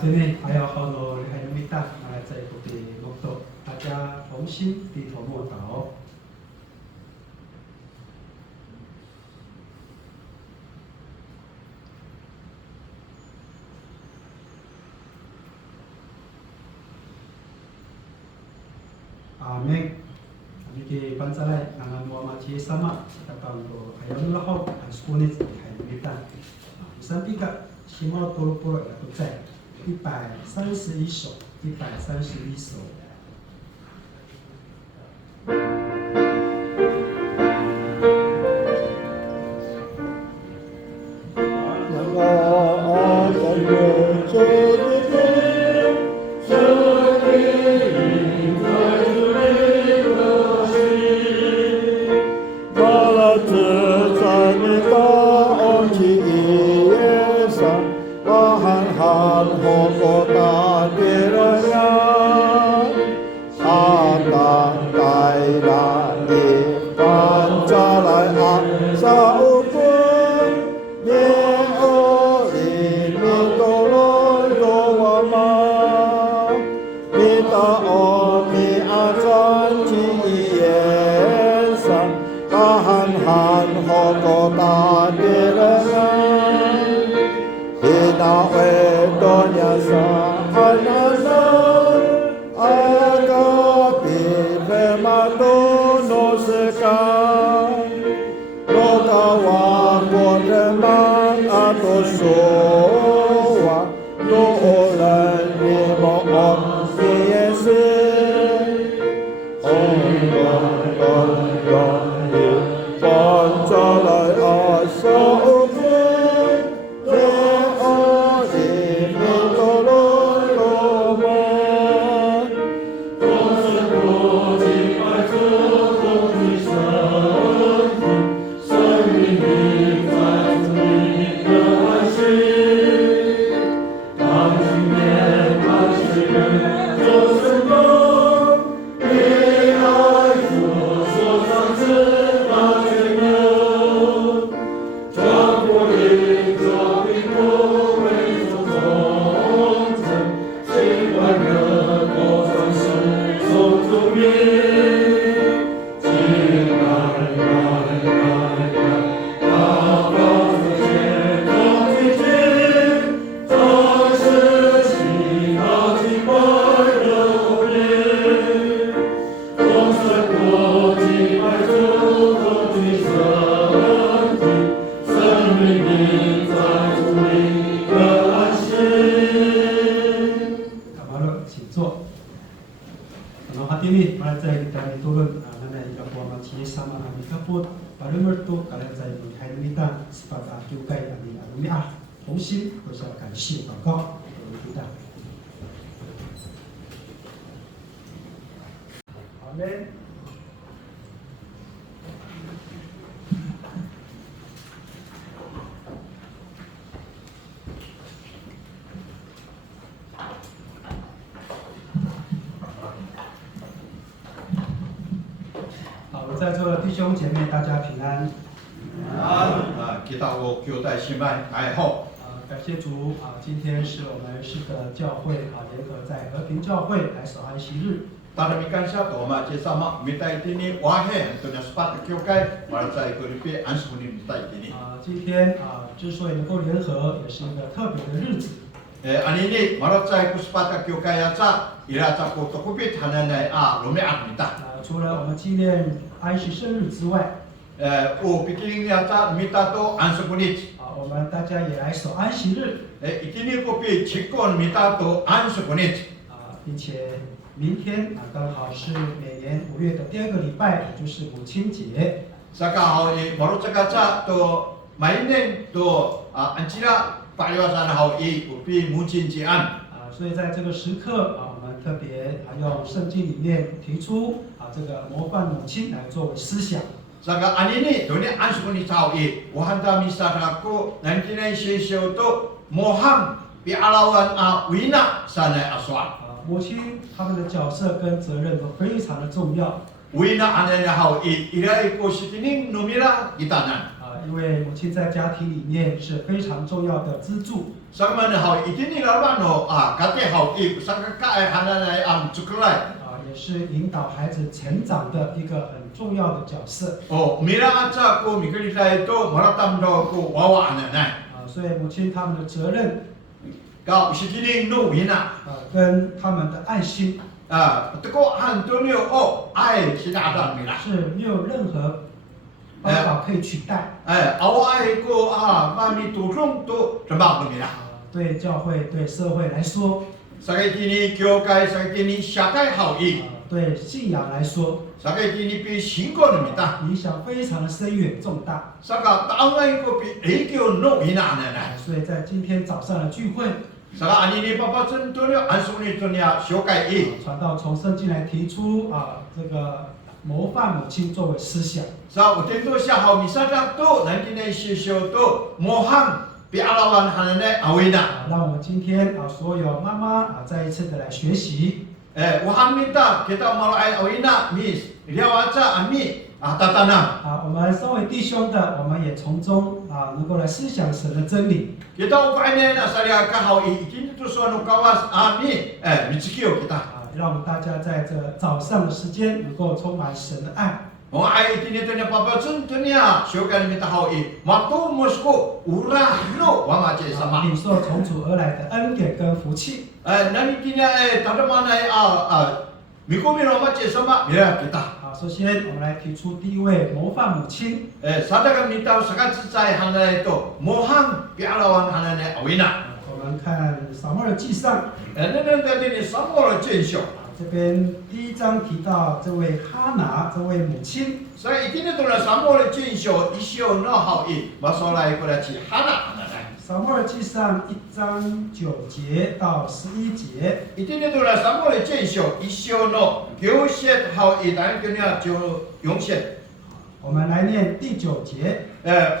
弟兄还有好多还有米大，在各地牧道，大家同心低头默祷。阿门。Niki pansalay ng mga sama sa taon ko ayaw lahok ang skunit ay militan. Isang tiga simula tulpo at tutsay 131首131首。同心都是要感谢祷告，阿门。好，我在座的弟兄姐妹，大家平安。kita wo kyo dai shimai ai ho。感谢主今天是我们是个教会联合在和平教会来守安息日。Demikian siapa umat sesama minta ini wahai untuk sepat kyokai warga ikut ansuni minta ini。今天之所以能够联合，也是一个特别的日子。ini maracai sepat kyokai aja iraca kutokupit hananai lumiat minta。除了我们纪念安息生日之外，pikirin aja minta to ansuni。我们大家也来守安息日。ini kopi cikon minta to ansuni。并且明天刚好是每年5月的第2个礼拜，也就是母亲节。Sekarang baru cakap to mainin to anjira pariwasan hau upi mucin-cian。所以在这个时刻我们特别用圣经里面提出这个模范母亲来作为思想。Saka anini doni ansukuni tau wahanda misaraku nanti sesio to moham pi alawan wina sana aswa。母亲他们的角色跟责任都非常的重要。Wina ananya hau irai ko sikining numira itanan。因为母亲在家庭里面是非常重要的支柱。 Sama na hau itini lalano kate hau saka kae hananai cukurai. 也是引导孩子成长的一个很重要的角色。Mira aja ko mikalita itu maratam do ko wawa ananai. 所以母亲他们的责任， Kau sikini no wina. 跟他们的爱心， Teko Antonio ai sinada mila. 是没有任何方法可以取代。Awai ko mami turung tu tembak mila. 对教会、对社会来说， Sakit ini kyokai sakit ini syakai hau i. 对信仰来说， Sakit ini pi singko namita. 影响非常的深远重大。 Saka taangai ko pi ekyo no wina ananai. 所以在今天早上的聚会， Saka ani ni papa Antonio ansuni tunia syokai i. 传道从圣经来提出这个模范母亲作为思想。 Sa utento siya hau misada tu nanti nei sisyo tu mohang pi alawan hanane awina. 让我们今天所有妈妈再一次的来学习。 Wahan minta kita malai awina mis liawaca ami tatanam. 我们身为弟兄的，我们也从中能够来思想神的真理。 Kita upaine na saria ka hau i kini tu suanu kawas ami mitsikio kita. 让我们大家在这早上的时间能够充满神的爱。 Mo ai kini tu ni papa sun tu ni syokan minta hau i matu musko urah no wama ce sama. 领受从主而来的恩典跟福气。 Nani kini tadamana mikomi no wama ce sama mira kita. 首先我们来提出第一位模范母亲。 Sadakan minta sakat sesai hanane itu mohang pi alawan hanane awina. 我们看撒母耳记上， Nene tadi ni samoro censyo. 这边第一章提到这位哈拿这位母亲。 Saya ikini tu lah samoro censyo isyo no hau i masalah ikola ci hana hanane. 撒母耳记上1章9节到11节。 Ikini tu lah samoro censyo isyo no gyoshet hau i dan kena jo yongset. 我们来念第9节。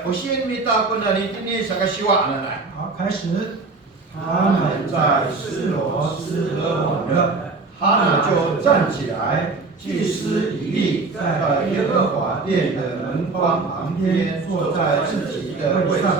Usin mita ko na ikini sakasiwa hanane. 好，开始。 他们在示罗斯勒完了，哈拿就站起来，祭司以利在耶和华殿的门框旁边坐在自己的位上。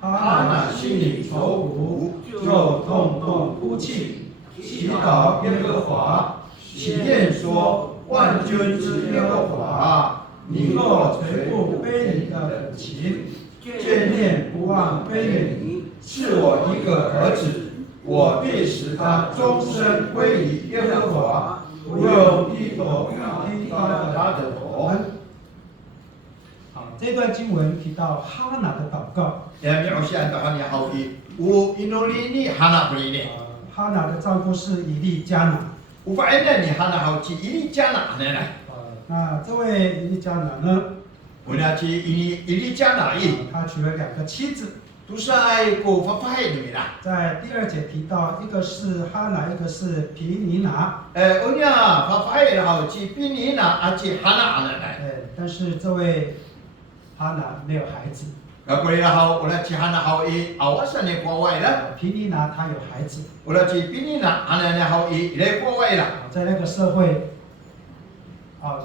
哈拿心里愁苦，就痛痛哭泣，祈祷耶和华，祈愿说：万军之耶和华，你若垂顾卑鄙的本情，眷念不忘卑鄙。 赐我一个儿子，我必使他终身归于耶和华，不用低头听他的头。好，这段经文提到哈拿的祷告。 Ya mi usian ta hani hau i u inoli ni hana beli ni. 哈拿的丈夫是以利加拿。 Ufaina ni hana hau ci ini jana hanane. 那这位以利加拿呢？ Una ci ini jana i. 他娶了2个妻子。 Tusai ko fafai ni mina. 在第2节提到，一个是哈拿，一个是皮尼拿。 Unya fafai hau ci pini na aci hana hanane. 但是这位哈拿没有孩子。 Kakuri la hau ula ci hana hau i awasan ni kwa wai la. 皮尼拿他有孩子。 Ula ci pini na hanane hau i le kwa wai la. 在那个社会，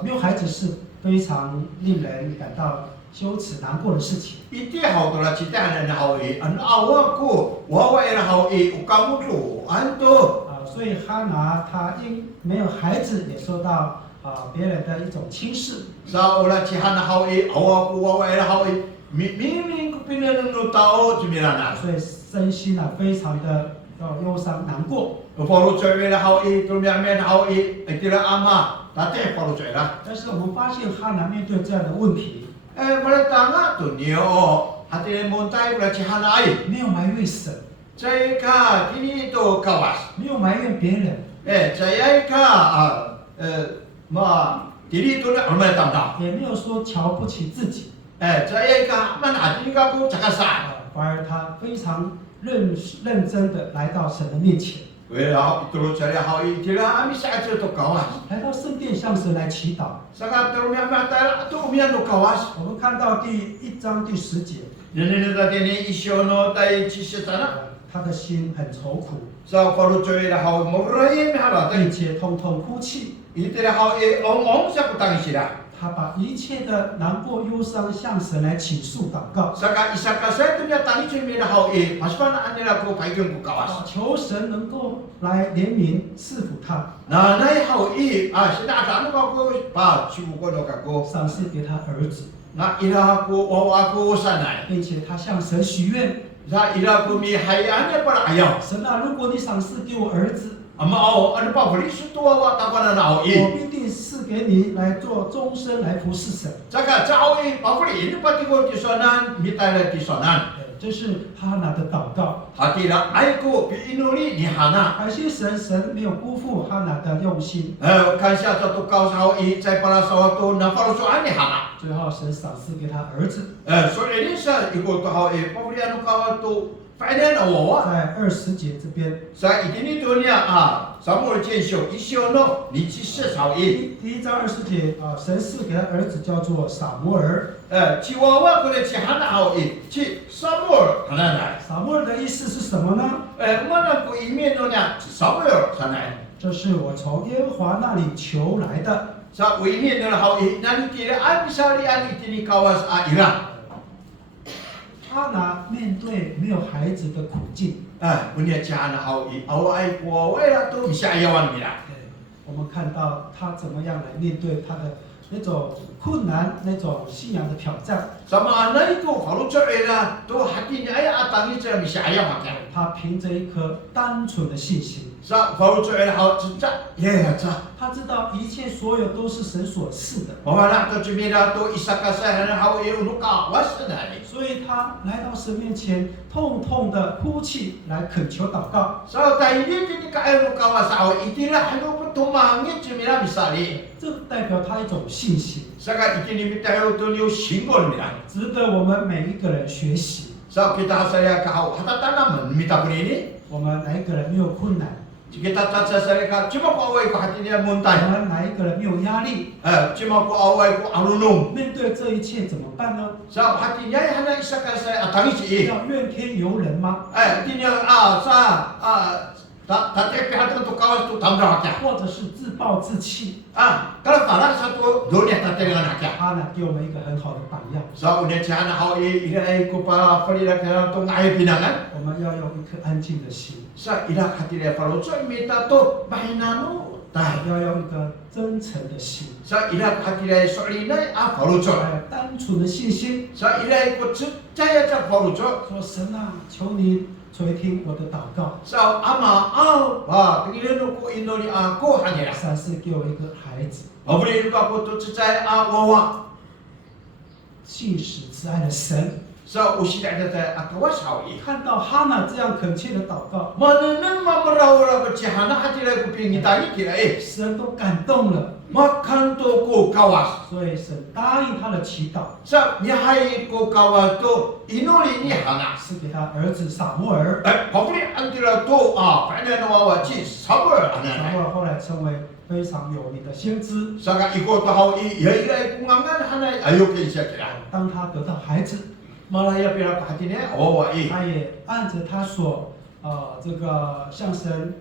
没有孩子是非常令人感到羞耻难过的事情。 Iti hau tu la ci ta hanane hau i an awaku wa wai la hau i ukamutu anto. 所以哈拿他因没有孩子，也受到别人的一种轻视。 Sa ula ci hana hau i awaku wa wai la hau i miming ku pinanung no tao jumirana. 所以身心非常的忧伤难过。 Paru cewek la hau i tu miamen hau i itira ama tate paru cewek la. 但是我们发现哈拿面对这样的问题， Mereka ngah tu nio hati montai ula ci hana ai. 没有埋怨神， Saya kini itu kawas. 没有埋怨别人， Saya ma diri tu nak ramai tamda. 也没有说瞧不起自己， Saya mana hati ni kaku cakasa. 反而他非常认真的来到神的面前， Wala itu cari hau i tira ami saat tu kawas. 来到圣殿向神来祈祷。 Sangat termian mata tu mian tu kawas. 我们看到第1章第10节， Jadi tadi ni isiono tai cisi sana. 他的心很愁苦， Sa paru cewek la hau morai mi hara 并 tai. 且痛痛哭泣。 Itira hau i ong sa kutang sila. 他把一切的难过、忧伤向神来倾诉祷告， Saka isaka saya tu dia tani cumi dah hau paspan ane ko paikyong ko kawas. 求神能够来怜悯赐福他， Na nai hau sina ada anu ko pa chibu ko no ka ko. 赏赐给他儿子， Na ira ko wawa ko sanai. 并且他向神许愿， Sa ira ko mi hai ane para ayaw. 神啊，如果你赏赐给我儿子， Ama au anu pa beri sutu wawa tapana na hau 我必定赐给你来做终身来服侍神。 Saka jauh pa beri ini pati ko tisonan mitai le tisonan. 这是哈拿的祷告， Hati la ai ko pi inuri ni hana. 感谢神，神没有辜负哈拿的用心。 Kan sia satu kau hau cai para sawatu na paru so ane hana. 最后，神赏赐给他儿子， So ini sa ikut tu hau pa beri anu kau tu faedah na wawa. 在20节这边， Sa itini dunia Samuel 见秀一秀呢，你去试草一。第1章20节神赐给他儿子叫做撒母耳。去娃娃过来去喊他好一，去撒母耳喊他来。撒母耳的意思是什么呢？我们那个一面呢，撒母耳喊来。这是我从耶和华那里求来的。 Sa一面呢好一，那你给了安比萨利安一定kawas伊拉。哈拿面对没有孩子的苦境， punya jana hau i, awai ko awai la tu bisa ayawan mira. 我们看到他怎么样来面对他的那种困难、那种信仰的挑战。 Sama anak itu kalau cakap lah, tu hatinya ayah atangi cakap bisa ayam makan. 他凭着一颗单纯的信心， Sa kalau cakap hau cecak, ya cecak. 他知道一切所有都是神所赐的， Bawa nak tu cemira tu isakasa hana hau i unuka wasana. 所以他来到神面前，痛痛的哭泣，来恳求祷告。 So tayo ini ka unuka wasaw itilah hanu putumangit cemira misali. 这代表他一种信心， Saka itini mitayo tu niu singgol mira. 值得我们每一个人学习。 So kita saya kau hata tanaman mita pun ini. 我们哪一个人没有困难？ Kita tata saya ka cuma ko awai ko hatinya 我 muntah. 们哪一个人没有压力？ Cuma ko awai ko alunung. 面对这一切怎么办呢？ So hatinya hana isakasa atangi si. 要怨天尤人吗？ Tinya tapi hati tu kawas tu tambah haknya. 或者是自暴自弃？ Kalau salah satu dunia tadi dengan haknya. 哈拿给我们一个很好的榜样。 So udah cina hau ilai ko pa falila kaya tu ngai pinangan. 我们要用一颗安静的心， Sa ila hati dia kalau so minta tu bahinanu tai. 要用一个真诚的心， Sa ila hati dia so ilai kalau so. 还有单纯的信心， Sa ilai ko percaya tak kalau so. 说神啊，求你垂听我的祷告， Sa ama pengiran ko inoni aku hanya. 赏赐给我一个孩子， Abri ko aku tu percaya wawa. 信实慈爱的神。 Sa usida dia akawas hau i. 看到哈娜这样恳切的祷告， Mana mamraura ko cihana hati dia ko pingitani kira 神都感动了， Makan tu ko kawas. 所以神答应他的祈祷， Sa nihai ko kawas tu inuli ni hana. 是给他儿子撒母耳。 Pabri antara tu pada nawa ci sabar 撒 ana. 母耳后来成为非常有名的先知。 Saka ikut tahu ia kungangan hana ayo ke sia kira. 当他得到孩子， Malah ia pira hatinya wawa 他也按着他所这个向神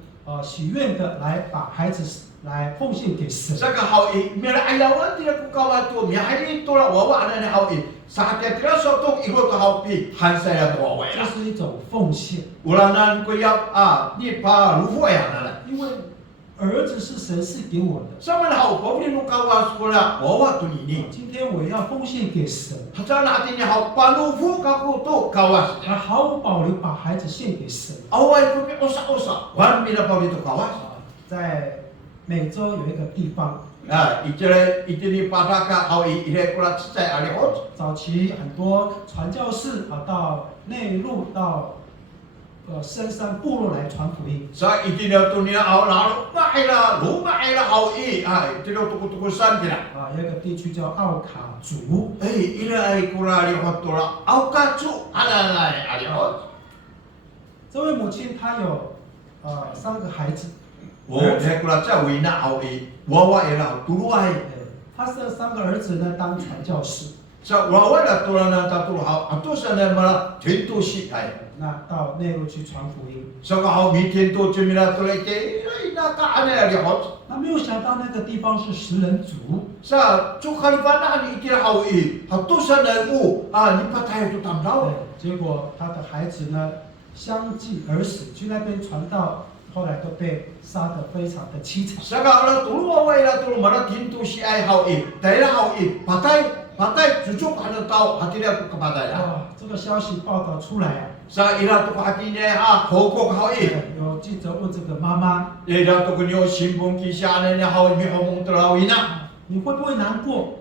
许愿的来把孩子来奉献给神。 Saka hau mera ayawan tidak ku kawas tu mihai tu la wawa ana hau saat dia kira sotung ikut tahu pi han saya tu wawa 这 ya. 是一种奉献， Ulanan ku ya ni pa lufu ya nala. 因为儿子是神赐给我的， Sama hau pabri nu kawas pula wawa tu ni. 今天我要奉献给神， Hata hatinya hau palufu kaku tu kawas. 他毫无保留把孩子献给神。 Awal ku pi osa-osa wan mira pabri tu kawas. 在美洲有一个地方， Itini padaka hau ile kula cai ali hot. 早期很多传教士到内陆到深山部落来传福音。 Sa itini tunia au lalu lumailah hau itini tuku san kira. 有一个地区叫奥卡族， Ile kula ali hot tola au kacu ala ali hot. 这位母亲她有3个孩子， Oh, ile kula cai wina au wawa ila tuluai. 她这3个儿子呢当传教士， Sa wawa na tura na taturo hao ato sa na mala tento si ay. 那到内陆去传福音。 Sa ka hao mi tento chimila tura ite ina ka ane ari hot. 那没有想到那个地方是食人族， Sa chukhalipana ni itira hao i ato sa na u ni patay to tamdaw. 结果他的孩子呢相继而死，去那边传道，后来都被杀得非常的凄惨。 Sa ka ala tulu wawa ila tulu mala tento si ay hao i. Dahil hao i patay cucuk ano tao hatira ko kapatay. 哇，这个消息报道出来啊， Sa ila to hati niya hokok hao i. 有记者问这个妈妈， Ila to kunyo simbong kisya ane na hao mi homong tulaw ina. 你会不会难过？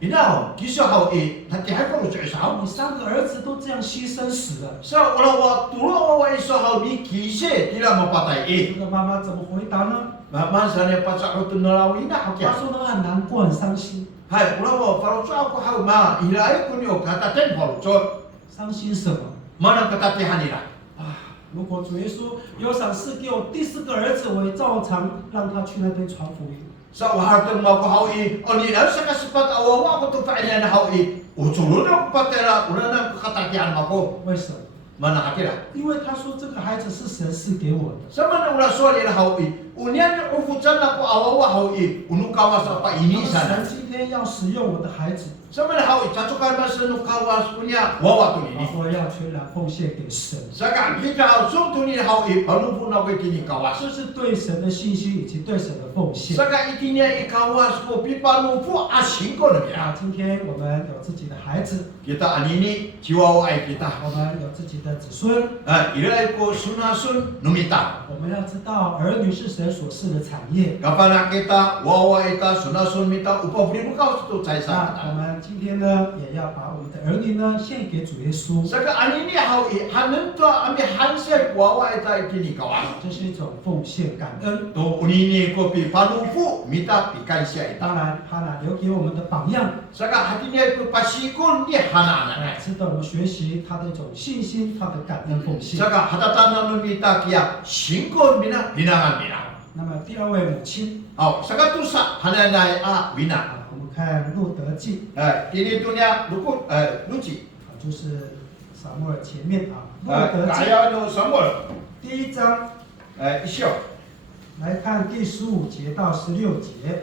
Ina kisya hao i hati hai ko lucu sao. 你3个儿子都这样牺牲死了， Sa wala wa tulu wawa iso hao mi kisya tila mapatay i. 这个妈妈怎么回答呢？ Man sa niya patsa ko tunalaw ina 她 hakya. 说呢很难过，很伤心， Hai wala wa paro sa ako hao ma ilai kunyo kataten paro so 伤心什么？ mana katatihan nila. 啊，如果主耶稣有赏赐给我第4个儿子，我也照常让他去那边传福音。 Sa wahatong mga kuhawi, o nilaw sa kasipat awawa ko itong painyan na hawi, usulod ako patera, una nang kakatakihan ako, 为什么？ manakatira. 因为他说这个孩子是神赐给我的。 Sa man ula suwali na hawi, unyan yung ufutan ako awawa hawi, unukawa sa 神 painisan. 今天要使用我的孩子， Sa man hawi, tatukan man sa nukawas kunya, wawa to nini. 我要全然奉献给神。 Sa kakita ang sum to nini hawi, panupo na ko itinikawas. 这是对神的信心以及对神的奉献。 Sa kaitinya ikawas ko, pipanupo asin ko na niya. 啊，今天我们有自己的孩子， Kita anini, chiwawa ay kita. 我们有自己的子孙， Ilay ko sunasun, numita. 我们要知道儿女是神所赐的产业。 Kapag nakita, wawa ita, sunasun mita, upabri mo ka ito sa 那我 isa. 们今天呢，也要把我们的儿女呢献给主耶稣， Saka anini hawi, hanan to, ami hansel, wawa ita itinikawas. 这是一种奉献感恩。 To unini ko pi panupo, mita pikay siya ita. 当然，他呢留给我们的榜样， Saka hati niya ito pasikon ni hananan. 值得我们学习他的一种信心，他的感恩奉献。 Saka hatatan na numita kaya, singkon mina, binangan mina. 那么第2位母亲 Saka tusa, hananay wina. 啊，我们看路德记 Kini ito niya, lukot, luci. 啊，就是撒母耳前面啊，路德记 Kaya no sambol. 第1章 Isyo. 来看第15节到16节。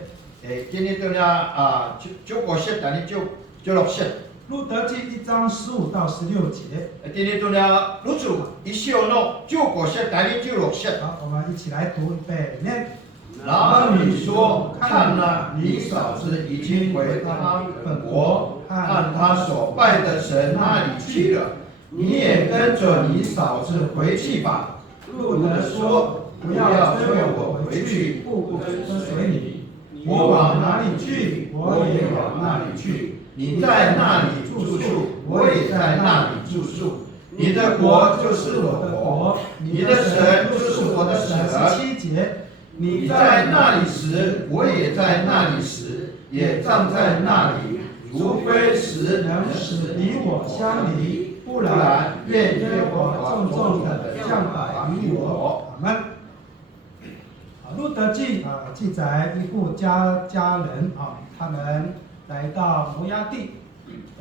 Kini ito niya, chuk osyet, ani chuk osyet. 路德记1章15到16节。 Kini ito niya, lucu, isyo no, chuk osyet, ani chuk osyet. 好，我们一起来读，预备，念。拿米说：“看哪，你嫂子已经回他本国，看他所拜的神那里去了。你也跟着你嫂子回去吧。”路德说：“不要催我回去，不跟随你。我往哪里去，我也往那里去。你在那里住宿，我也在那里住宿。你的国就是我的国，你的神就是我的神。 17节。 你在那里时，我也在那里时，也站在那里。除非时能使你我相离，不然愿耶和华重重的降百于我。阿门。啊，路德记啊记载一户家人啊，他们来到摩押地。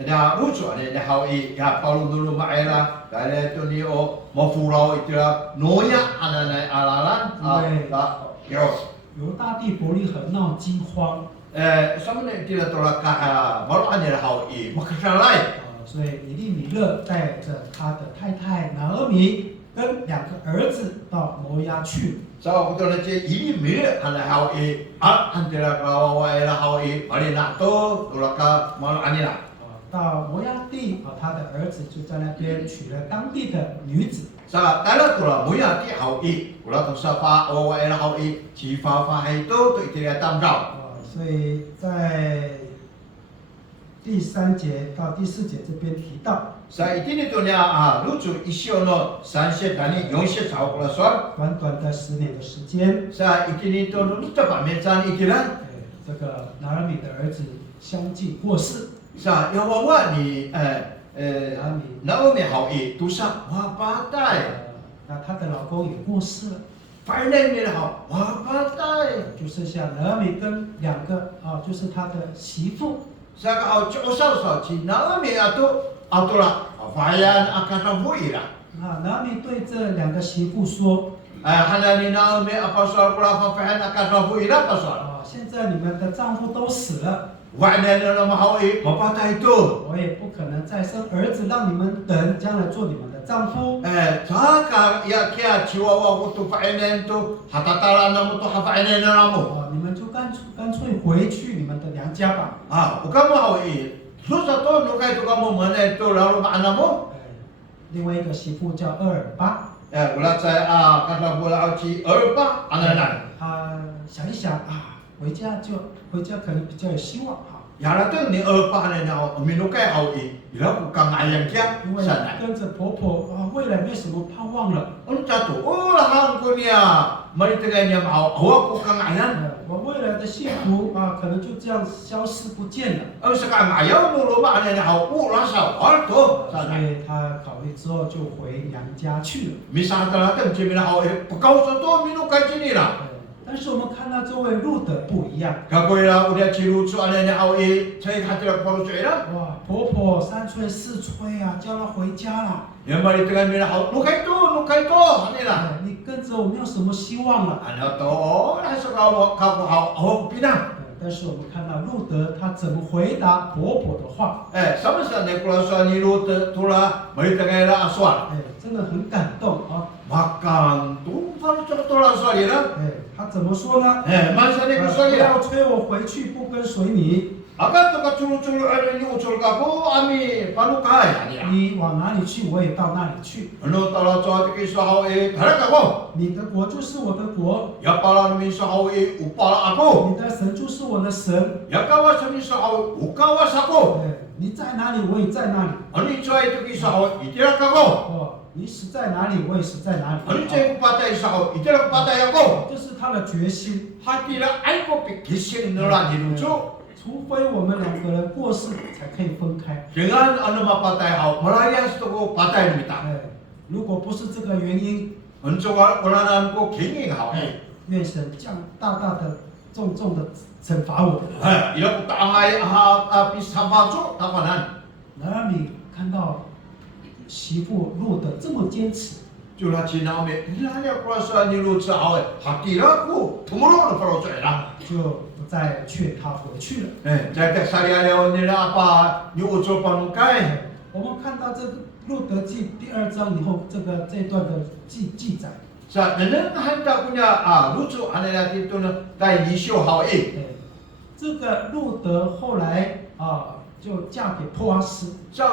Na lucu, ani na hawi, ya palu dulu maela, kaya ito ni o, mafuraw ito ya, noya, ananay alalan, yo. 犹大地伯利恒闹饥荒， Sama na ito tolak ka, maluan niya hawi, makasalay. 所以以利米勒带着他的太太拿俄米跟2个儿子到摩押去。 So, ito na siya, ini mire, ana hawi, antira kawawa ila hawi, malina to, tolak ka, maluan nila. 到摩押地啊，他的儿子就在那边娶了当地的女子。 Sa tala tula muya ti hawi, kula to sa pa o ila hawi, chi fa fa hai to ito tam dao. 所以在第3节到第4节这边提到， Sa itini to niya lucu isyo no sanse tani yongse chao kula so. 短短的10年的时间， Sa itini to luta pa metan itiran. 这个拿俄米的儿子相继过世。 Sa yawawa ni 拿俄米， Naomi hawi tusa wa patay. 那她的老公也过世了， Finally ni ha wa patay. 就剩下拿俄米跟2个啊，就是她的媳妇 Sa ka au cho sao sao chi na mi ato atola vayan akata vuira. 啊，拿米对这两个媳妇说 Hanani na mi apasal kula fa fahan akata vuira pasal. 啊，现在你们的丈夫都死了， Wa'na na mahawi mapatay ito. 我也不可能再生儿子让你们等，将来做你们的丈夫。 Saka ya kia chiwawa ko to fainen to hatatala na mo to hafainen na mo. 啊，你们就干脆回去你们的娘家吧。 Uka mo hawi. Susa to no kay to ka mo mana ito laro maana mo. 哎，另外一个媳妇叫厄尔巴， Ulat saya kata bola auci erpa anak-anak. 她想一想啊，回家可能比较有希望哈， Ya ratang ni erpa na na minukai hawi. Ila ko kang ayang kia 因为 sana. 跟着婆婆啊，未来没什么盼望了。 Unta to lahang ko niya. Mari tengah niya mau awak ko kang ayang. 我未来的幸福啊，可能就这样消失不见了。 Sekarang ayaw mo luma na hawu rasa alto 所 sana. 以她考虑之后就回娘家去了。 Misal talagang cimina hawi pagkau sa to minukai cinira. 但是我们看到这位路德不一样， Kakoy udah cilucu ana ni hawi saya hatirak paru cira. 哇，婆婆三催四催啊，叫她回家了。 Yang mari tengah mina hawi nukai to hanila. 哎，你跟着我没有什么希望了。 Ano to? Nasa kau hawi pinang. 但是我们看到路德他怎么回答婆婆的话， Sama sa ni kulasa ni lut tula mari tengah ila aswal. 哎，真的很感动啊。 Makan tu paru tula aswal ira. 哎，他怎么说呢？ Masa ni 不 kusal ira. 要催我回去，不跟随你， Akan tu ka culu ada ni ucul ka ko ami panukai hanila. 你往哪里去，我也到那里去。 Ano tala cho ti sa hawi tara ka ko. 你的国就是我的国， Ya pala ni sa hawi upala ako. 你的神就是我的神。 Ya kawas ni sa hawi ukawas ako. 哎，你在哪里，我也在哪里。 Ani choy tu ki sa hawi itirak ako. 哦，你死在哪里，我也死在哪里。 Ani choy ko patay sa hawi itirak patay ako. 这是他的决心。 Hatila ay ko pikisin nila ni lucu. 除非我们两个人过世，才可以分开。 Dengan ano mapatay hawi malayas to ko patay mita. 哎，如果不是这个原因， Unso wala nan ko kinging hawi. 愿神大的、重的惩罚我。 Ila ko taangay apis habaso tapanan. 然而你看到媳妇路德这么坚持， Jula chiname ilanya kurasa ni lucu hawi. Hatila ko tumuro na paro choy 就不再劝他回去了。 Jadi sehari-hari nila apa ni ucul panukai. 我们看到这个路德记第2章以后，这段的记载， Sa neneng handa punya lucu ane natin itu na tay isyo hawi. 哎，这个路德后来就嫁给波阿斯。 So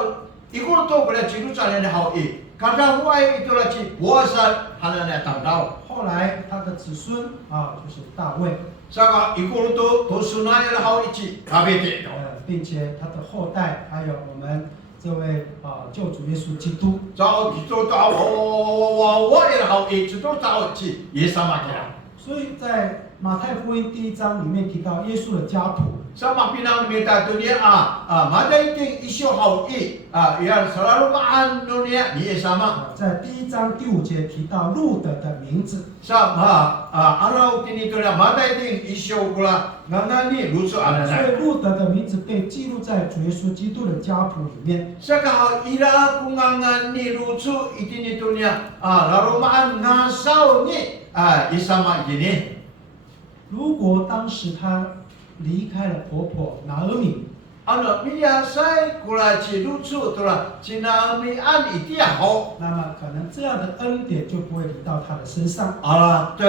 ikut to pada cilucu ane hawi. Kada huai itu lah ci puasa hana na tangdao. 后来他的子孙就是大卫， Saka ikut to sunai lah hawi ci kabete. 并且他的后代还有我们这位救主耶稣基督。 So kita tahu wa lah hawi itu tahu ci Yesama kira. 所以在马太福音第1章里面提到耶稣的家谱， Sama pinang minta dunia madaiting isyo hawi ya selalu maan dunia ni Yesama. 在第1章第5节提到路德的名字， Sa araw tinito na madaiting isyo kula ngangani lucu 所 anana. 以路德的名字被记录在主耶稣基督的家谱里面。 Sa ka ira kungangani lucu itinito niya laro maan ngasaw ni Yesama gini. 如果当时她离开了婆婆拿俄米， Ano miyasay kula ci lucu tula cinami an itiya ho. 那么可能这样的恩典就不会临到她的身上。 Ala te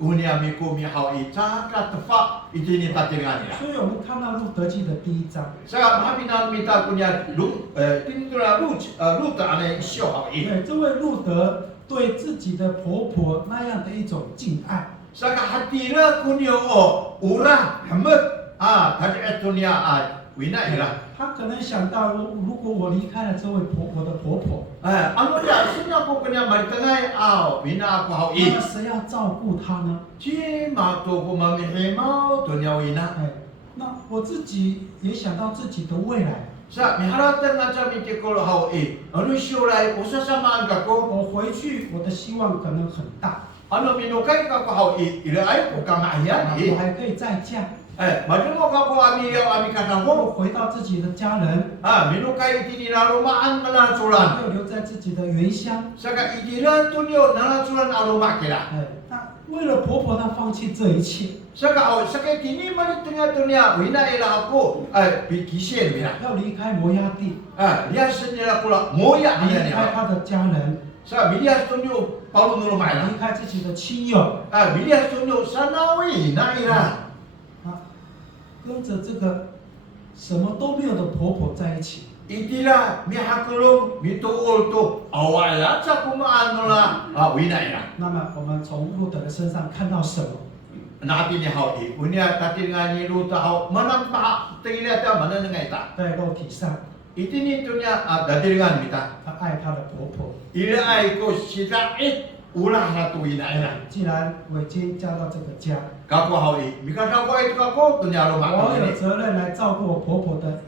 unia miku mi hawi caka tefa itini tatingan ya. 所以我们看到路德记的第1章， Sa mahapinan mita punya tinitula luta ane isyo hawi. 对这位路德对自己的婆婆那样的一种敬爱， Sa kahatila kunyo o ura hamad tadi etunia wina ila. 她可能想到，如果我离开了这位我的婆婆， Ano ya sinya ko kanya maritangay wina ako 那 hawi. 么谁要照顾她呢？ Ci mato ko mamihimo tunya wina. 哎，那我自己也想到自己的未来， Sa miharatan nga sa mitikolo hawi. Ano siyulay usasamaan ka ko? 我回去我的希望可能很大， Ano minukay ka ko hawi ila ay ko kang 我 ayan 还可以再嫁，哎，majumuk ako ami kata 又 ko 回到自己的家人， minukay itini nalumaan nalasuran. 又留在自己的原乡。 Saka itiran tunyo nalasuran aroma kila. 哎，那为了婆婆，她放弃这一切， Saka saka tini mali tunya wina ila ako bikisien mina. 要离开摩押地， Lihat sendiri pula moya 离 dia 开 ni. 她的家人， Sa bilias tunyo palu nulu mai 离 lah. 开自己的亲友， Bilias tunyo sanawi na ira. 啊，跟着这个什么都没有的婆婆在一起。 Itilah mihakulum mituul tu awalnya sa kumaan nula wina ira. 那么我们从路德的身上看到什么？ Natin ni hau unya tatin nga ni luta hau manang pa tingila ta manan nga ita. 在肉体上， Itini tunya datingan mita. 她爱她的婆婆。 Ila ay ko sita ulah na tu wina ira. 既然我已经嫁到这个家， Kako hau mikata ko ay kako tunya 我 lumak 有 ni. 责任来照顾我婆婆的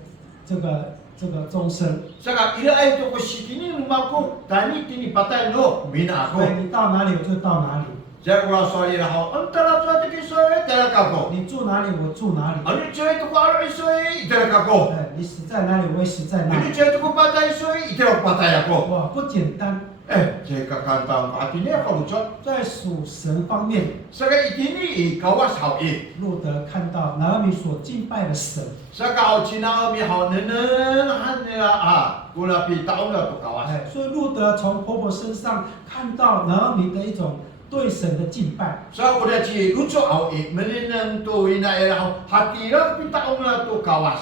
这个终身。 Saka ila ay to ko sikini lumaku tani tini patay no mina 所以 ako. 你到哪里我就到哪里， Saya ulah sorry lah hau antara tu tiki soe tera kako. 你住哪里我住哪里。 Ani cewek tu ko aro soe tera kako. 哎，你死在哪里我也死在哪 Ani 里。 cewek tu ko patay soe tera patay ako. 哇，不简单。 Saya kakantang artinya ako lucot. 在属神方面， Saka itini kawas hau 路德看到拿俄米所敬拜的神， Saka hau cina mi hau nenen hanya gula pi tahu lah tu kawas. 哎，所以路德从婆婆身上看到拿俄米的一种对神的敬拜。 Sa udah ci lucu hau menenang tu ina era hau hati lah pi tahu lah tu kawas.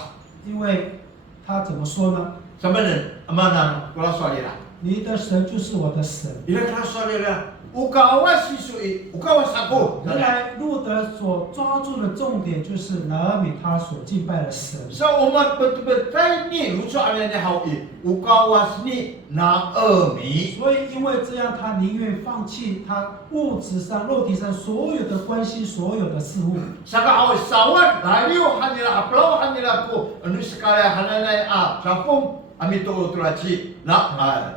因为他怎么说呢？ Sebenarnya mana kalau soal lah. 你的神就是我的神。 Ila kalau soal lah. Ukawas isu ukawas aku. 原来路德所抓住的重点就是拿俄米他所敬拜的神。 So umat betul-betul ni lucu ada hau ukawas ni Naomi. 所以因为这样，他宁愿放弃他物质上、肉体上所有的关系、所有的事物。 Saka hau sawat lalu hanya aplau hanya aku anu sekali hananai sapung ami tu tulaci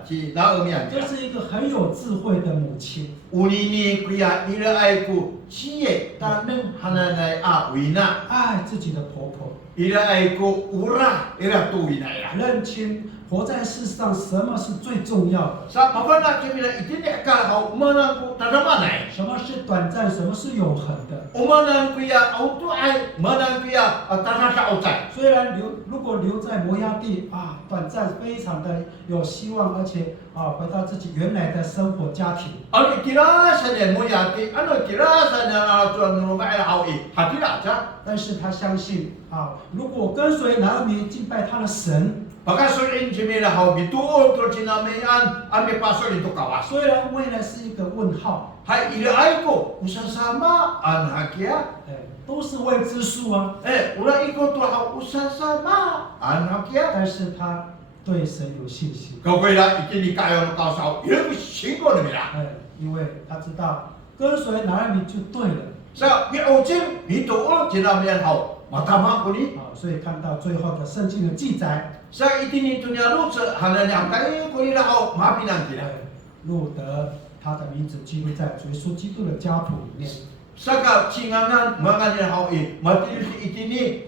ci Naomi 这 anja. 是一个很有智慧的母亲。 Unini kuya ila aiku cie taneng hananai wina 爱自己的婆婆， ila aiku urah ila tu wina ya. 认清活在世上什么是最重要的， Sa apa nak kemila itini akal hau manangku tadamanai. 什么是短暂，什么是永恒的。 Umanan kuya auto ai manan kuya tanasa utai. 虽然如果留在摩押地啊，短暂非常的有希望，而且回到自己原来的生活家庭。 Ano kirasan mo yati? Ano kirasan na tuan rumah hau hati aja. 但是他相信如果跟随拿俄米敬拜他的神， Baka sulin jimila hau bituol to chinamian ami pasol itu kawas. 虽然未来是一个问号， Hai ila aiko usasama anhakia. 都是未知数啊。 Ula iko to hau usasama anhakia. 但是他对神有信心， Kau kira ikini kayo no kau sau. Ia singo ni mila. 因为他知道跟随拿俄米就对了。 Sa mi ojim bituol chinamian hau matama kuni. 所以看到最后的圣经的记载， Sa itini tunya lu halanya kai kuni la hau mapinan kila. 路德他的名字记录在主耶稣基督的家谱里面。 Saka cingangan mangan hau mati itini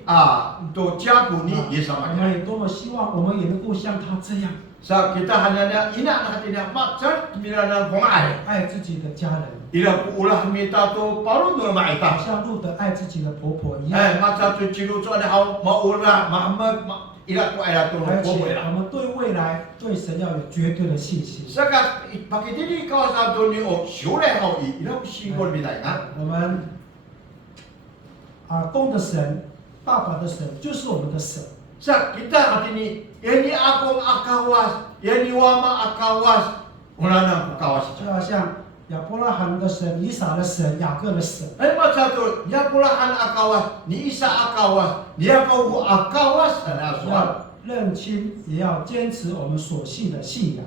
do jabu ni ye 我 sama 们 dia. 也多么希望我们也能够像他这样， Sa kita hanya ina hatinya maksa mirana pongai. 爱自己的家人， Ila ku ulah mita tu paru no 好 maita. 像路德爱自己的婆婆一样。 Maksa tu cilu tu ada hau maura Muhammad ila tu ayat tu 而且 ko 我 ila. 们对未来、对神要有绝对的信心。 Saka pakai diri kawasan tu ni o syure hau ila ku singgol bidai na. 我们公的神、爸爸的神就是我们的神。 Sa kita hati ni yani akong akawas, yani wama akawas. Ulanang ku kawas. 就好像亚伯拉罕的神、以撒的神、雅各的神， Macam tu, dia pulahan akawas, ni isa akawas, dia kau akawas dan asal. 要认清，也要坚持我们所信的信仰。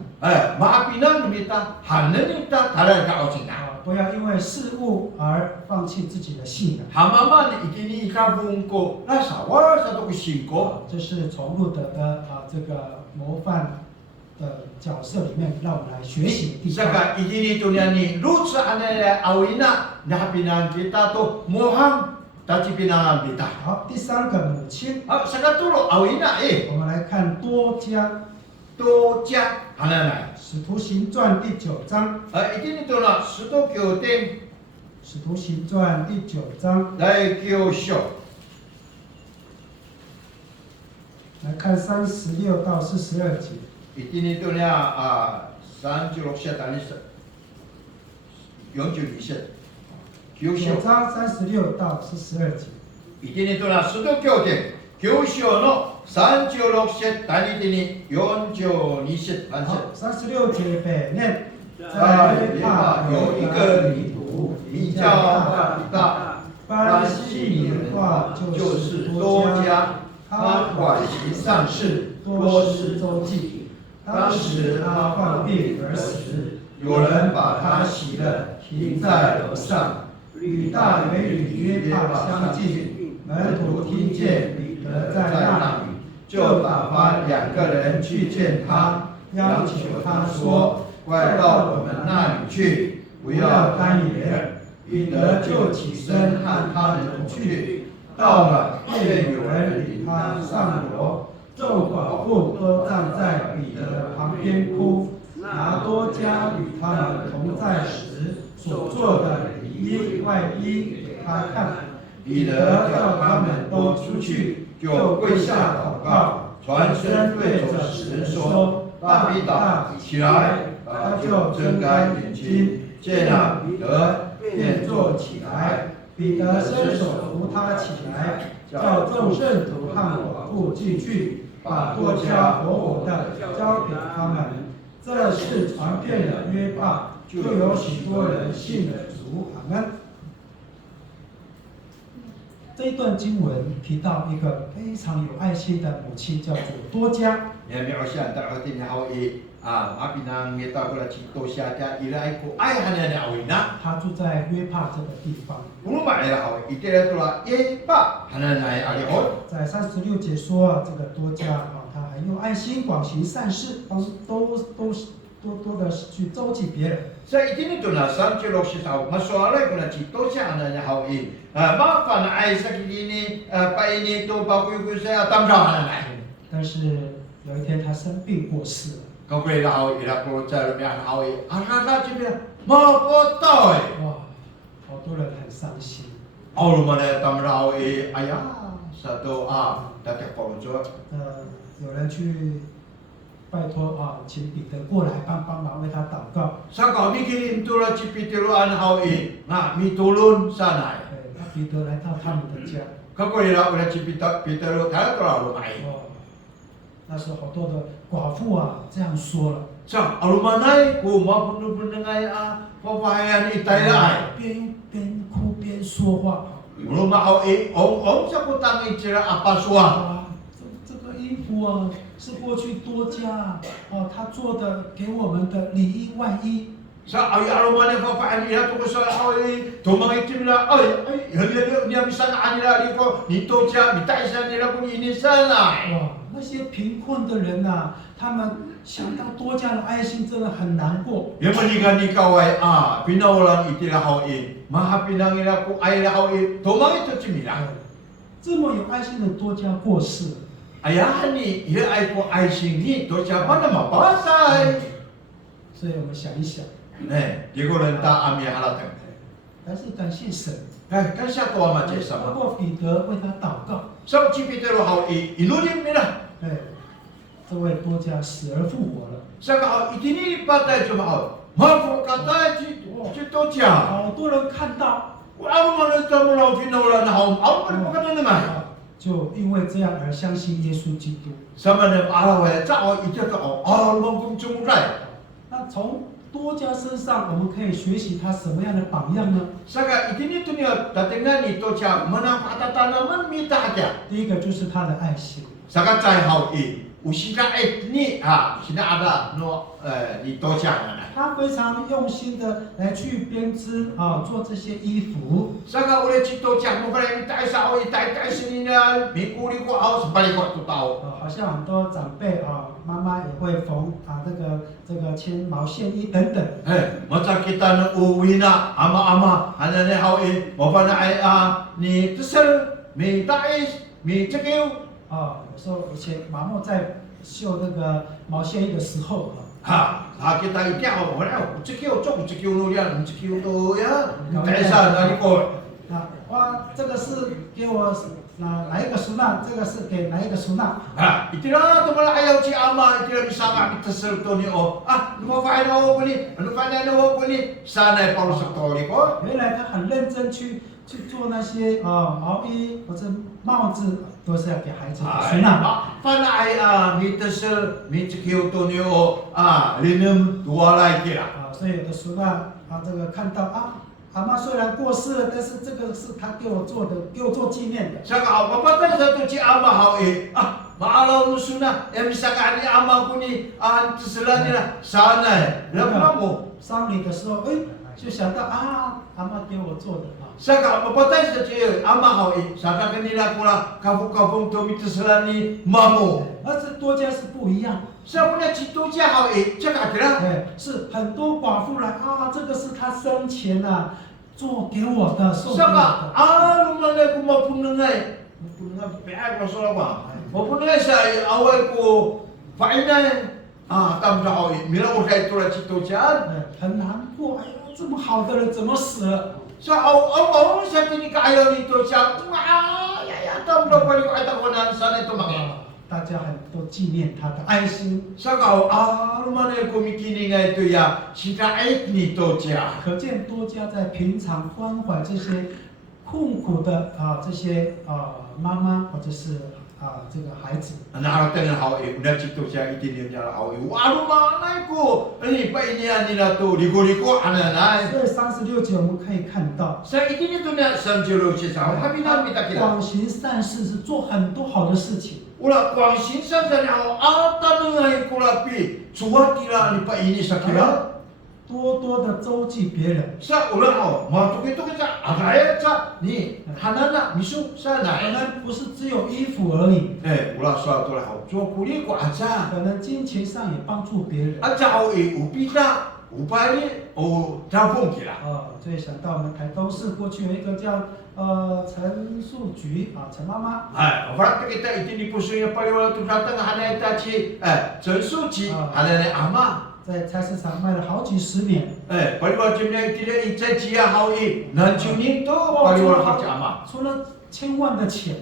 Maapinan kita, hanen kita, taran kau cina. 不要因为事物而放弃自己的信仰。 Hamaman ikini ikabung ko, rasa war satu kusingko. 这是从路德的这个模范的角色里面，让我们来学习的地方。 Saka ikini tu ni lut sa anela awina, nahapinan kita tu mohang 大吉平安米达。好，第三个母亲，好，三个多罗奥伊娜我们来看多加，多加哈奶奶。使徒行传第9章，一定到了十多九点使徒行传第9章，来叫小。来看36到42节。一定到了36节到42节。叫小。 9章36到42节。一定到了十多九点。叫小の36節第2に42節完好成。 36节北念，在约帕有一个女徒，名叫马比大，巴西米的话就是多加，她管行善事，多施周济。当时她患病而死，有人把她洗了，停在楼上。与大美女约帕相近，门徒听见彼得在那里，就打发2个人去见他，要求他说：“快到我们那里去，不要单言。”彼得就起身和他们同去。到了，便有人领他上楼，众寡妇都站在彼得旁边哭，拿多加与他们同在时所做的里衣外衣给他看。彼得叫他们都出去，就跪下祷告，传声对着神说：“大比大，起来！”他就睁开眼睛，见了彼得，便坐起来。彼得伸手扶他起来，叫众圣徒和寡妇进去，把多加活活的交给他们。这事传遍了约帕，就有许多人信了主。阿门。这一段经文提到一个非常有爱心的母亲，叫做多加。也描写到我哋后裔马比南灭到过来去多下家，伊来个爱汉的后裔呐。他住在约帕这个地方。我们买了后裔，一定来到了耶巴汉的来阿里好。在36节说这个多加他很有爱心，广行善事，多的去周济别人。所以一定到了36节后，我说来过来去多下汉的后裔，麻烦爱上你拜你多包括规些当着汉的来。但是有一天他生病过世了。各位后裔啦，过在里面后裔，他这边冇不到哎。哇，好多人很伤心。奥鲁曼的当着后裔，哎呀，啥都大家帮助。有人去拜托请彼得过来帮忙为他祷告。Sa kami kirim turun cipitiluan hawi, mi turun sana. 那彼得来到他们的家。Kako ila udah cipitilu, tahu terlalu mai. 那时候好多的寡妇这样说了。Sa alumanay ko mapun ngay papahayan itay lai. 边哭边说话。Uluma hawi, sa kutang itira apaswa. 这个衣服是过去多加他做的给我们的里衣外衣。Sa ay alumanay papahayan ila to sa hawi, tumang itim la ay niya bisa na nila liko nito siya bitay siya nila kung inisan na. 哇，那些贫困的人他们想到多加的爱心，真的很难过。Yang manigan ikaw ay pinawalan itila hawi, mahapinang ila ko ay hawi, tumang ito chimila. 这么有爱心的多加过世了。Ayahan ni, ila ay po ay singi, to siya pa na mapasay. 所以我们想一想。di ko lang ta ami halatang. 还是感谢神。kan siya to ama 包 sama. 括彼得为他祷告。Sa chipitero hawi, inulim nila. 这位多加死而复活了。Sa ka itinili patay chumao. Mafu katay chito siya. 好多人看到。Ano man ito mo na pinawalan na hawi, ano man pa na naman. 就因为这样而相信耶稣基督。Sama na araw ay tao ito ka araw kung chumulay. 那从多加身上，我们可以学习他什么样的榜样呢？ Saka itinito niya datingan ito siya manapatata naman mita siya. 第一个就是他的爱心。 Saka chay hawi, usika ni sinaada no ito siya na. 他非常用心的来去编织做这些衣服。 Saka ulit ito siya mo kaya itay sa o itay sinin niya mikuli ko ako sa balik ko to tao. 好像很多长辈妈妈也会缝这个牵毛线衣等等。Macam kita nak wina ama-ama hanya ni hawi, bapa nak ni tersel, mi tais, mi cekiu. 有时候以前妈妈在绣那个毛线衣的时候kita ikat orang cekiu cok cekiu nu dia, cekiu tu ya. Biasa nak ikut. 这个是给我哪一个苏娜，这个是给哪一个苏娜。Itulah tu malah ayah uci ama, itulah disangka ditersel tu ni nu faedah apa ni, nu faedah apa ni, sana Paul sekali ko. 原来他很认真去做那些毛衣或者帽子，都是要给孩子的苏娜。Fana ay mi tersel mi cekiu tu ni linem dua lagi lah. 所以有的苏娜这个看到阿妈虽然过世了，但是这个是她给我做的，给我做纪念的。Saka bapa tak satu ci ama hawi maalau nusuna saka ni ama kuni terselani lah sana lamu. 丧礼的时候，就想到阿妈给我做的Saka bapa tak satu ama hawi saka kanila kula kampung tu mi terselani mamu. 而这多家是不一样。Saya punya cito dia hawi cakap kira. 是很多寡妇来这个是她生前做给我的，送给我 Saka 的。 lumana ko mapunangay. Mapunangay pia ko sa lawa. Mapunangay sa awal ko fainay. Tam sa hawi mila ko kay tura cito dia. 很难过，这么好的人怎么死了？ Sa aw sa tini kaayaw nito siya. Ya tam daw pali ko ay tawanan sana ito maki. 大家很都纪念他的爱心。 Saka lumana ko mikini nga ito ya. Sita ay nito siya. 可见多家在平常关怀这些困苦的这些妈妈或者是这个孩子。 Nakarating na hawi, una cito siya itinir niya hawi. Ano manay ko? Ani pa iniya nila to ligo-ligo ananay. 所以36节我们可以看到， Sa itinito niya sa jiro siya sa habi namin takila. 广行善事是做很多好的事情。 Ula kuang sinsan sa niya atanungay kulapi. Suwat kila ni pa ini sa kila. 多多的周济别人。 Sa ulang matuki-tuki sa agaya sa ni hanana misu sa 可 nai. 能不是只有衣服而已， Ula sa to lah jo kuli ko aja. 可能金钱上也帮助别人。 Aja hawi upita upali o tapong kila. 所以想到我们台东市过去有一个叫陈树菊陈妈妈。 Berarti kita itini pusunya paliwala tu datang hanai taci Chen Suji hanai ama. 在菜市场卖了好几十年。 Paliwala jumnya itile icaci ya hawi nancunin tu paliwala hak ama. 出了千万的钱。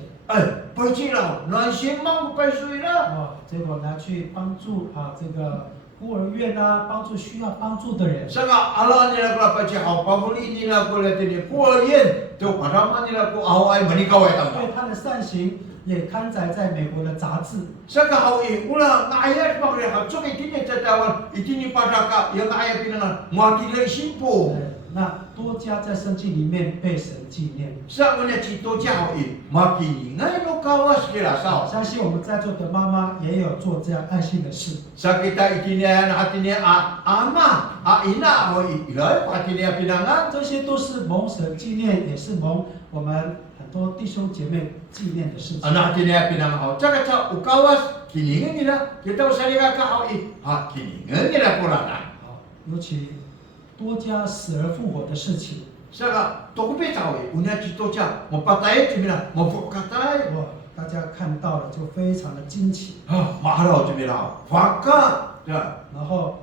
Pergi lah, nanti mang pasui lah. 结果拿去帮助这个孤儿院帮助需要帮助的人。 Sanga ala ni lah kalau pergi hau pavuli ni lah kalau lihat ni kualian tu pada ni lah ku awai menikawai 所 tambah. 以他的善行也刊载在美国的杂志。 Saka hawi ulah ngayat makre hau cok itini catawan itini padaka yang ngayat pinangan ngakilai simpo. 那多家在圣经里面被神纪念。 Sa mana cito jauh makini ngai no kawas kira sao. 相信我们在座的妈妈也有做这样爱心的事。 Sa kita itinian hatinya ama ina hoi ilai hatinya pinangan. 这些都是蒙神纪念，也是蒙我们很多弟兄姐妹纪念的事情。 Anak hatinya pinangan hau. Cak cak ukawas kiningan nila kita usai kakak hoi kiningan nila kurana. 尤其多家死而复活的事情。 Sa toko pe tahu unya cito jauh mau patai cemina mau katai. 大家看到了就非常的惊奇。 Mahal cemina. Fakka. 然后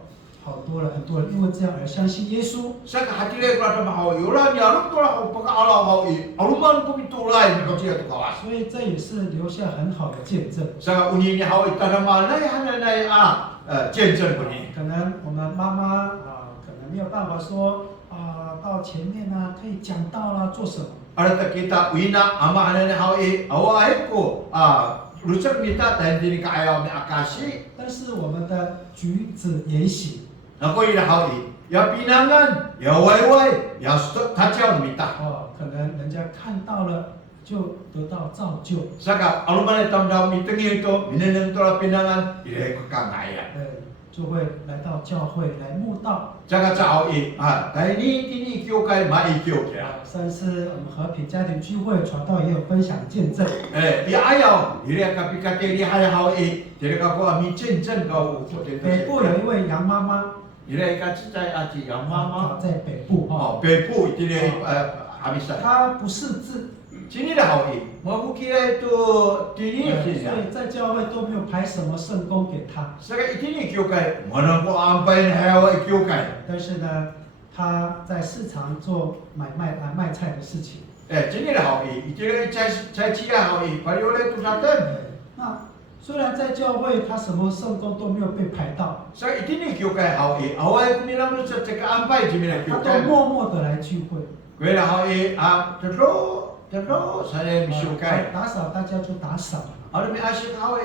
很多人因为这样而相信耶稣。 Sa hati le kurang mahal. Yola ni arum tu lah paka Allah hau aruman ko mitulai ni kau tu kawas. 所以这也是留下很好的见证。 Sa uni ni hau itaraman nai hanai见证不ni. 可能我们妈妈可能没有办法说到前面可以讲道啦，做什么？ Ada kita wina ama hanai hau awai ko rusak minta dan dini kaya mi akasi. 但是我们的举止言行， Aku ina hau ya pinangan ya wai ya tajam minta. 可能人家看到了就得到造就。 Saka aluman tam dam mi tengi itu mineneng tola pinangan ile ko kangaya. 就会来到教会来慕道。这个教义啊，第二天教会买教起来。上次我们和平家庭聚会传道也有分享见证。伊还有，伊咧隔壁家弟弟还有好伊，这个我阿咪见证到昨天。北部有一位杨妈妈，伊咧家只在阿姐杨妈妈。在北部哦，北部这个阿咪赛。她不识字。今年的好伊，我不记得都第一所年。以在教会都没有排什么圣工给她。这个一天的教会，我能够安排还有教会。但是呢，她在市场做买卖卖菜的事情。今年的好伊，这个在企业好伊，把你来多少等。那虽然在教会，她什么圣工都没有被排到。所以一天的教会好伊，后来我们那么这个安排这边的教会。她都默默的来聚会。为了好伊啊，这个saya menyukai。打扫大家就打扫。ada mi asyik hawe,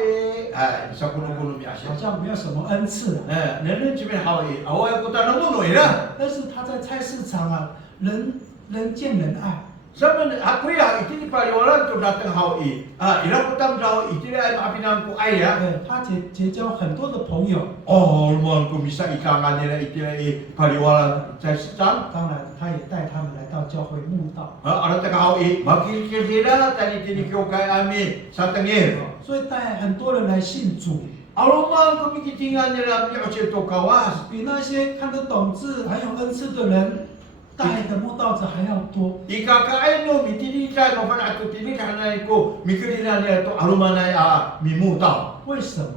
isa kuno mi 好 asyik。像没有什么恩赐。人这边hawe，awal aku tak nemu noi lah。但是他在菜市场啊，人见人爱。Sama aku ya itu di pariwalan tu datang hawe，ila aku tam tahu itu dia maafin aku ai ya。对，他结交很多的朋友。Oh，我 bisa ikangan dia itu pariwalan在市场。当然，他也带他们来到教会慕道。ada tak hawe，makin kira tadi tadi kau kai ami satengir。所以带很多人来信主。Alumang kami tinggal dalam macam tu kawas。比那些看得懂字、很有恩赐的人带的慕道者还要多。Ika kaino mitili kai no fan aku tili kana iko mikirina ni to alumana ya mimutau。为什么？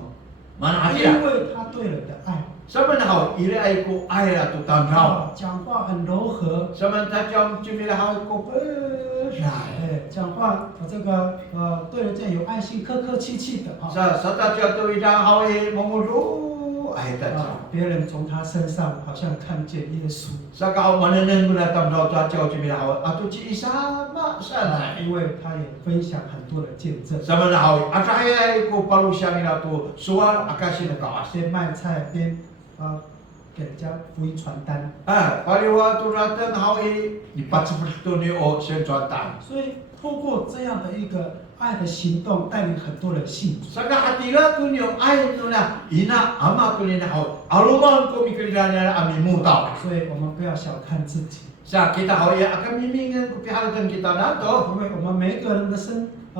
Mana 因 aja？ 为他对人的爱。 Sama na hau ire ai ko ai la tu tam hau。 讲话很柔和。 Sama ta jam cumila hau ko berai。 讲话这个对人家有爱心，客客气气的。 Sa ta jam tu ida hau e mongulu ai ta jam。 别人从他身上好像看见耶稣。 Sa ka hau maneneng guna tam hau ta jam cumila hau atu ci isa ma sana。 因为他也分享很多的见证。 Sama na hau atahai ko palu siamina tu suar akasina kawas。 边卖菜边给人家福音传单。 pariwa tu datang hau e lipat seperti tu ni o sen cuatan。 所以透过这样的一个爱的行动，带领很多人信主。 Saka hatila tu ni ai tu na ina ama tu ni na hau alumang ko mikirana ami mutau。 所以我们不要小看自己。 Sa kita hau ya akan mimingan ko pihalatan kita na to。 因为我们每一个人的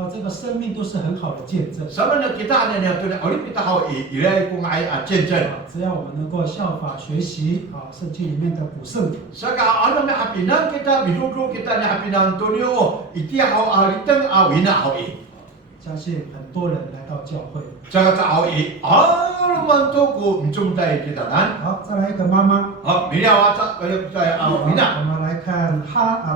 这个生命都是很好的见证。 Sama na kita na ni tu na oli kita hau ilai ko ngai a 见证。 只要我们能够效法学习圣经里面的古圣徒。 Saka ano na apinan kita bidudu kita na apinan tu ni o itia hau alitang awina hau e。 相信很多人来到教会。 Saka ta hau e alumang tu ko mencumtai kita nan。 好，再来一个妈妈。 好，明了啊，这awina。 我们来看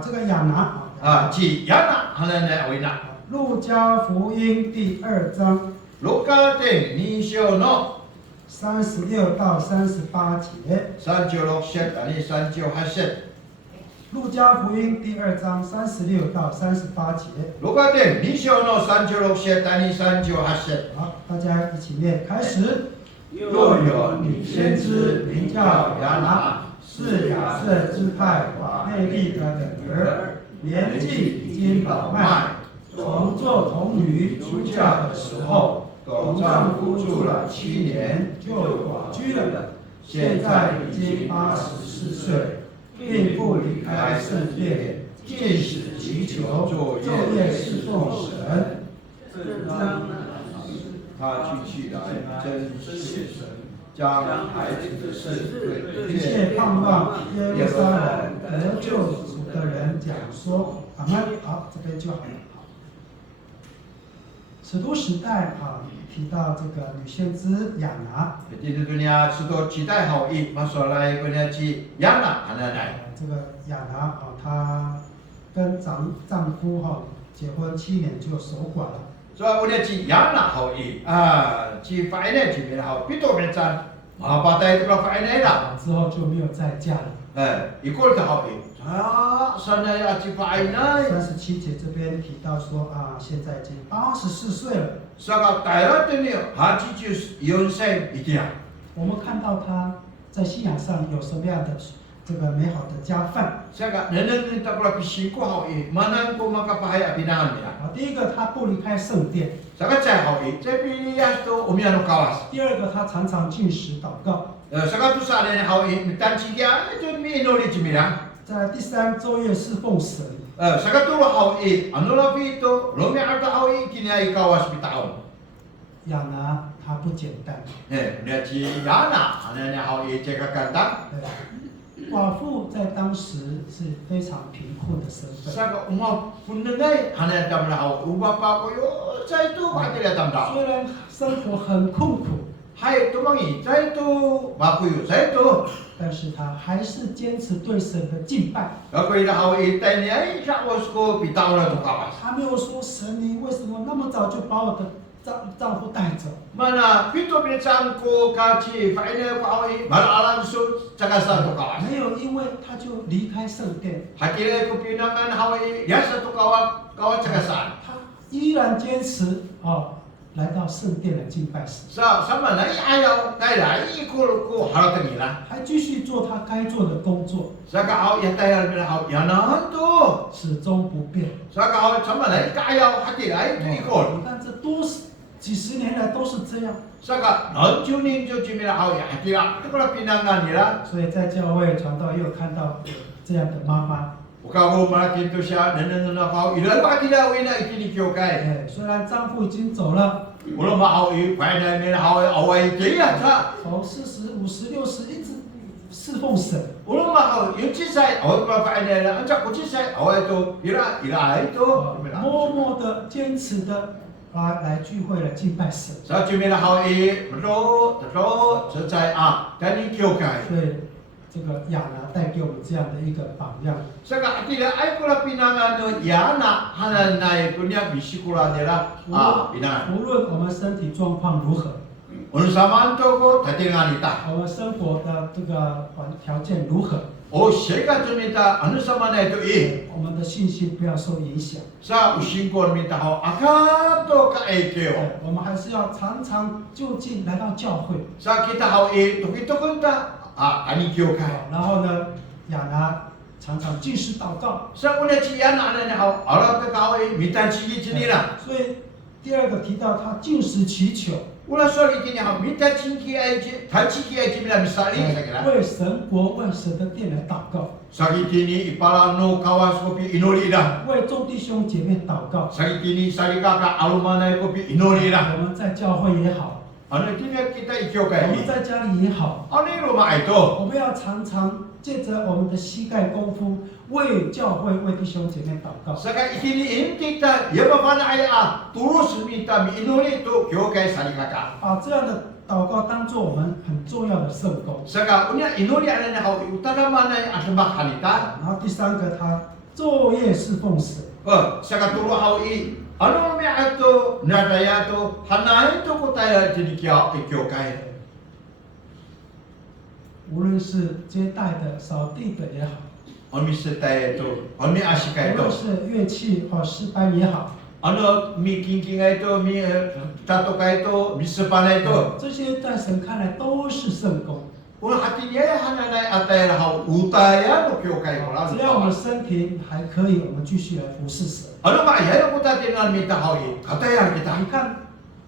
这个亚拿。 ci yana halana awina。 路加福音第2章 Luka ting ni sio no 36到38节。 36 set ani 38 set。 路加福音第2章36到38节。 Luka ting ni sio no 36 set ani 38 set。 好，大家一起念，开始。 若有女先知名叫亚拿，是亚瑟支派法内利的女儿，年纪已经老迈，从做童女出嫁的时候，同丈夫住了7年，就寡居了。现在已经84岁，并不离开圣殿，禁食祈求，昼夜侍奉神。这章他举起来真谢神，将孩子的事对一切盼望耶路撒冷得救主的人讲说，阿门。好，这边就好了。使徒时代提到这个女先知亚拿。 Di dunia sudah cita hau i masalah punya ci yana anak。 这个亚拿她跟丈夫结婚7年就守寡了。 So punya ci yana hau i ci faine ci bila hau pito becan patay itu faine lah。 之后就没有再嫁了。 ikut hau i sana ya ci faine。 37节这边提到说现在已经84岁了。 Saka Thailand ini haji jus yon sen itu ya。 我们看到她在信仰上有什么样的这个美好的家饭。 Saka neneng ta pula pisiko hau manang ko makapahaya pinangan nila. 啊，第一个他不离开圣殿， Saka cai hau cai pilih to umiano kawas. 第二个他常常进食祷告， Saka tu sa ne hau mitan cikia itu mi inoli cimira. 在第三昼夜侍奉神。 Saka tu hau anola pito lomi ata hau kini ai kawas bitaon. 亚拿他不简单， Dia ci yana ananya hau ceka kantang. 对，寡妇在当时是非常贫困的身份， Saka umau punengai ananya tamna hau ubapa ko yo cai tu patila tamda. 虽然生活很困苦， Hai tu mangi cai tu baku yo cai tu. 但是他还是坚持对神的敬拜。 Ako ina hau tani ai sakwas ko bitaon na tu kawas. 他没有说神，你为什么那么早就把我的丈夫带走？ Mana pito pinsan ko kaci faina ko awai malalan su cakasa tu kawas. 没有，因为他就离开圣殿， Hakile ko pinangan hawai yasa tu kawas cakasa. 他依然坚持来到圣殿来敬拜神， Sama nai ayaw kai lai ko haratang ila. 还继续做他该做的工作， Saka aw yatayal bila aw yanahan tu. 始终不变。 Saka aw sama nai kayaw hakilai tu ikol. 你看这几十年来都是这样， Saka nonjunin jo jimila aw hakila tu kala pinangan nila. 所以在教会传道也有看到这样的妈妈。 Ukaw malakin tu siya nanang na aw ilal bakila wina ikini kyokai. 虽然丈夫已经走了， Ulo ma aw faina nila aw awai kiya sa. 从40、50、60一直侍奉神， Ulo ma aw yung chisay aw pa faina nila anjak ko chisay awai to ila ito. 默默的、坚持的来聚会来敬拜神。 Sa jimila aw beto chisay kani kyokai. 所以这个亚拿带给我们这样的一个榜样。 Saka atila ay kula pinangan no yana hanan nai kunya bisikula nila pinangan. 无论我们身体状况如何， Unu saman to ko tatingan ita. 我们生活的这个条件如何， O sheka tumita anu sama na ito 我们的信心不要受影响。 sa usingkor minta ho akato ka ekeo. 我们还是要常常就近来到教会。 Sa kita ho tukitukun ani kyokai. 然后呢，亚拿常常进食祷告。 Sa una chiyan ana na ho ala ka ho mitan chigi chinila. 所以第二个提到他进食祈求， Ula so ikini ho mitan chigi ay tachigi ay chimila misali sa kila. 为神国、为神的殿来祷告， Sa kini ipala no kawas ko pi inoli da. 为众弟兄姐妹祷告。 Sa kini sarika ka alumana ko pi inoli da. 我们在教会也好， Ano kini kita 我 ikyokai 们 ni. 在家里也好， Ano ruma ito? 我们要常常借着我们的膝盖功夫，为教会、为弟兄姐妹祷告。 Saka ikiniin kita, yaba pa na ay tulus minta mi inuli to kyokai sarika ka. 把这样的祷告当做我们很重要的圣功。 Saka unya inuli ana na hau utara mana ay asma kanita. 然后第三个，他昼夜侍奉神。 Saka tulu hau ano mi ato nadaya to hanai to ko tayo tinikia kyokai. 无论是接待的、扫地的也好， Oni setay to, oni 无 asikai 论 to. 是乐器或诗班也好， Ano mi kingkingay to, mi tatokay to, mi sepanay to. 这些在神看来都是圣功。 Kung hati niya hananay atay na hau utaya no kyokai ko lang. 只要我们身体还可以，我们继续来服侍神。 Ano ba yan ko tatingan mi tahaw katayan 你 kita. 看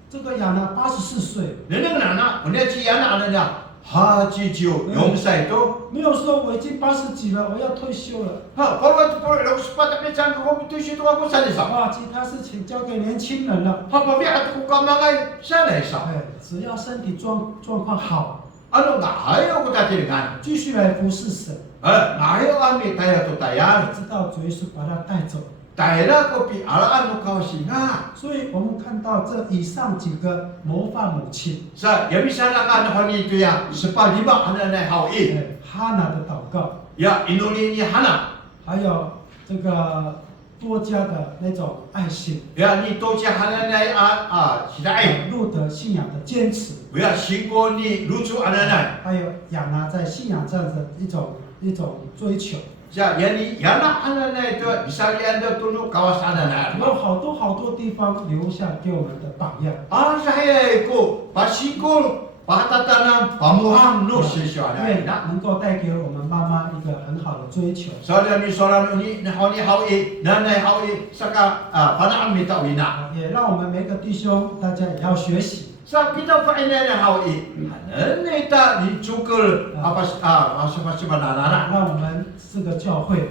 这个亚拿84岁， Neneng nana, unya chiya na ano niya, ha chichiyo, yung sa ito. 没有说我已经80几了，我要退休了。 Ha, kalau ito po, lang sa patapit sa ko, ito siya ito ako sa nisa. 哇，其他事情交给年轻人了。 Ha, pabiyak ko kamangay sa nisa. 哎，只要身体状况好， Ano nga, ayaw ko tatingan. 继续来服侍神， Ayaw ami tayo to tayan. 直到主耶稣把他带走。 Tayo na ko pi alaan mo kausi nga. 所以我们看到这以上几个模范母亲， Sa, yabisa na ka na ko nito ya, sa paliba, ano na hawi. 哈拿的祷告， Ya, inuli ni Hana. 还有这个多加的那种爱心， Ya, nito siya Hana na sidain. 路德信仰的坚持， Ya, singko ni Lucu Ananay. 还有亚拿在信仰上的一种追求， Siya, yani, yana Ananay ito, isalian daw tulog kawasanan na. 有好多地方留下给我们的榜样。 Sa hayay ko, pasingko, pahatatan pamuhang no siswa 愿 na. 能够带给我们妈妈一个很好的追求。 Soalnya mi soalan uni honi hawi nanai hawi saka panaan mita wina. 也让我们每个弟兄大家也要学习。 Sa kita pa ina hawi. Nanai ta di cukul apa apa banana. 让我们这个教会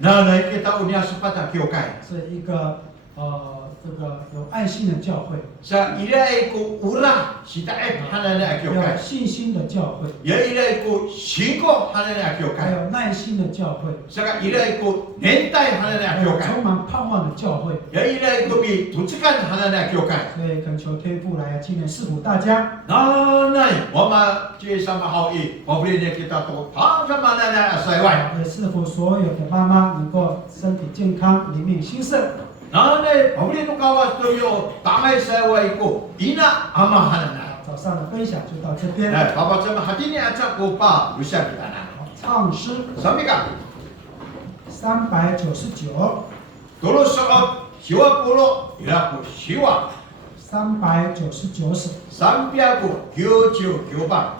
Nanai kita unia sepata kyokai. 是一个这个有爱心的教会， Sa ilai ku ura sita hanana 有 kyokai. 信心的教会， Ya ilai ku singko hanana 还 kyokai. 有耐心的教会， Saka ilai ku nentai 还 hanana 有 kyokai. 充满盼望的教会。 Ya ilai ku bi tucikan hanana kyokai. 所以恳求天父来纪念赐福大家。 Nanai, mama cie sama hawi, pembelinya kita tu sama nana asaiwai. 也赐福所有的妈妈能够身体健康，灵命兴盛。 Nanai, pembeli tu kawas tu yo, tamai asaiwai ku, ina ama hanana. 早上的分享就到这边。 Bapa sama hati ni acak ku pa, lusa kita na. 唱诗 Sampaikan, 399， tulus soot, siwa pulo, iraku siwa. 399首。 Sampai aku kyo bang.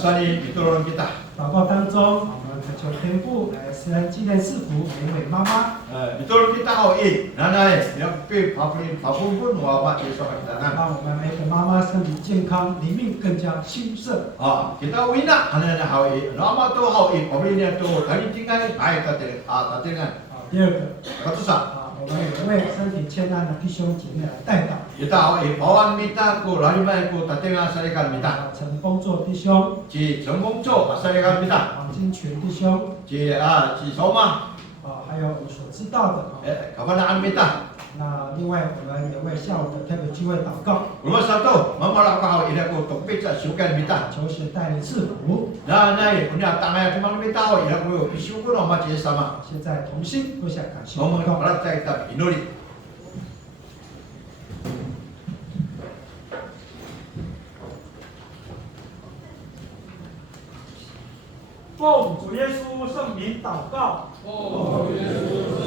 Asani ditolong kita. 祷告当中，我们恳求天父来施恩纪念赐福每一位妈妈。 Ditolong kita oh nanai yang pe papun pun wabak Yesus kita nan. 让我们每个妈妈身体健康，灵命更加兴盛。 Kita wina hanana hau nama tu hau pembelinya tu kali tinggal baik tadi dengan 第二个， ratusan. 我们有一位身体健康的弟兄姐妹来带导。 Kita hau bawan mita ku lari mai ku tatenga sarikan mita. 陈丰作弟兄， Ci Chengkong Cho sarikan mita. 黄金全弟兄， Ci Soma 还有我所知道的。 kapanaan mita. 那另外我们也为下午的特别聚会祷告， Rumah satu mamalak kau ida ku topik sa sukan mita. 求神带领赐福。 Nanai punya tangan cuma mita oh ida ku isyukur sama Yesus sama. 现在同心，跪下感谢 Ngomong 祷告。 percaya kita inuri. 奉主耶稣稣圣名祷告。奉耶稣